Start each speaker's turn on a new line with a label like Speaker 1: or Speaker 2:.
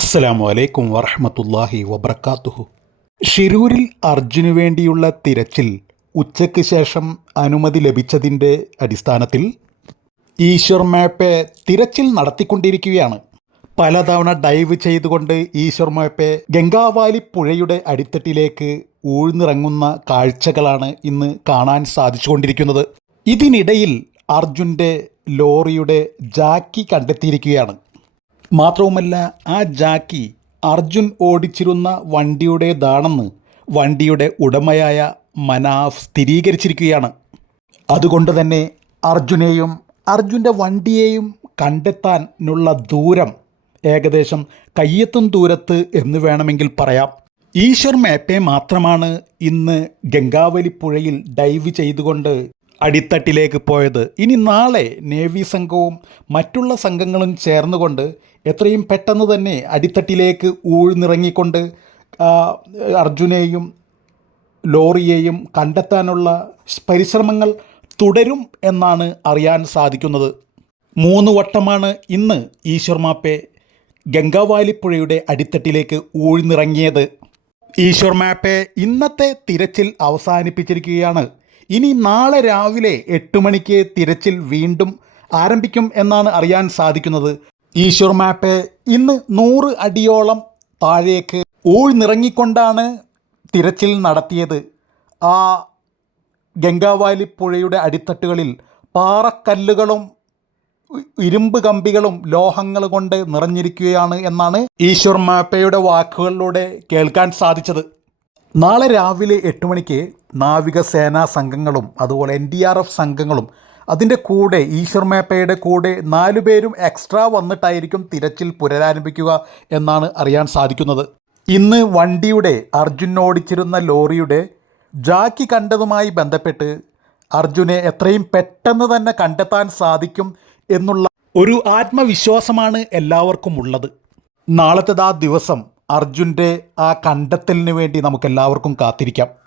Speaker 1: അസ്സലാമു അലൈക്കും വറഹമത്തല്ലാഹി വബർക്കാത്തുഹു ഷിരൂരിൽ അർജുനു വേണ്ടിയുള്ള തിരച്ചിൽ ഉച്ചയ്ക്ക് ശേഷം അനുമതി ലഭിച്ചതിന്റെ അടിസ്ഥാനത്തിൽ ഈശ്വർ മാപ്പെ തിരച്ചിൽ നടത്തിക്കൊണ്ടിരിക്കുകയാണ്. പലതവണ ഡൈവ് ചെയ്തുകൊണ്ട് ഈശ്വർ മാപ്പെ ഗംഗാവാലി പുഴയുടെ അടിത്തട്ടിലേക്ക് ഊഴ്ന്നിറങ്ങുന്ന കാഴ്ചകളാണ് ഇന്ന് കാണാൻ സാധിച്ചുകൊണ്ടിരിക്കുന്നത്. ഇതിനിടയിൽ അർജുന്റെ ലോറിയുടെ ജാക്കി കണ്ടെത്തിയിരിക്കുകയാണ്. മാത്രവുമല്ല ആ ജാക്കി അർജുൻ ഓടിച്ചിരുന്ന വണ്ടിയുടേതാണെന്ന് വണ്ടിയുടെ ഉടമയായ മനാഫ് സ്ഥിരീകരിച്ചിരിക്കുകയാണ്. അതുകൊണ്ട് തന്നെ അർജുനെയും അർജുന്റെ വണ്ടിയെയും കണ്ടെത്താനുള്ള ദൂരം ഏകദേശം കയ്യെത്തും ദൂരത്ത് എന്ന് വേണമെങ്കിൽ പറയാം. ഈശ്വർ മേപ്പെ മാത്രമാണ് ഇന്ന് ഗംഗാവലി പുഴയിൽ ഡൈവ് ചെയ്തുകൊണ്ട് അടിത്തട്ടിലേക്ക് പോയത്. ഇനി നാളെ നേവി സംഘവും മറ്റുള്ള സംഘങ്ങളും ചേർന്നുകൊണ്ട് എത്രയും പെട്ടെന്ന് തന്നെ അടിത്തട്ടിലേക്ക് ഊഴ്ന്നിറങ്ങിക്കൊണ്ട് അർജുനെയും ലോറിയെയും കണ്ടെത്താനുള്ള പരിശ്രമങ്ങൾ തുടരും എന്നാണ് അറിയാൻ സാധിക്കുന്നത്. മൂന്ന് വട്ടമാണ് ഇന്ന് ഈശ്വർ മാപ്പെ ഗംഗാവാലി പുഴയുടെ അടിത്തട്ടിലേക്ക് ഊഴ്ന്നിറങ്ങിയത്. ഈശ്വർ മാപ്പെ ഇന്നത്തെ തിരച്ചിൽ അവസാനിപ്പിച്ചിരിക്കുകയാണ്. ഇനി നാളെ രാവിലെ എട്ട് മണിക്ക് തിരച്ചിൽ വീണ്ടും ആരംഭിക്കും എന്നാണ് അറിയാൻ സാധിക്കുന്നത്. ഈശ്വർ മാപ്പ് ഇന്ന് നൂറ് അടിയോളം താഴേക്ക് ഊഴ്ന്നിറങ്ങിക്കൊണ്ടാണ് തിരച്ചിൽ നടത്തിയത്. ആ ഗംഗാവാലി പുഴയുടെ അടിത്തട്ടുകളിൽ പാറക്കല്ലുകളും ഇരുമ്പ് കമ്പികളും ലോഹങ്ങൾ കൊണ്ട് നിറഞ്ഞിരിക്കുകയാണ് എന്നാണ് ഈശ്വർ മാപ്പയുടെ വാക്കുകളിലൂടെ കേൾക്കാൻ സാധിച്ചത്. നാളെ രാവിലെ എട്ട് മണിക്ക് നാവികസേനാ സംഘങ്ങളും അതുപോലെ എൻ ഡി ആർ എഫ് സംഘങ്ങളും അതിന്റെ കൂടെ ഈശ്വർ മേപ്പയുടെ കൂടെ നാലു പേരും എക്സ്ട്രാ വന്നിട്ടായിരിക്കും തിരച്ചിൽ പുനരാരംഭിക്കുക എന്നാണ് അറിയാൻ സാധിക്കുന്നത്. ഇന്ന് വണ്ടിയുടെ അർജുൻ ഓടിച്ചിരുന്ന ലോറിയുടെ ജാക്കി കണ്ടതുമായി ബന്ധപ്പെട്ട് അർജുനെ എത്രയും പെട്ടെന്ന് തന്നെ കണ്ടെത്താൻ സാധിക്കും എന്നുള്ള ഒരു ആത്മവിശ്വാസമാണ് എല്ലാവർക്കും ഉള്ളത്. നാളത്തെ ആ ദിവസം അർജുന്റെ ആ കണ്ടെത്തലിന് വേണ്ടി നമുക്കെല്ലാവർക്കും കാത്തിരിക്കാം.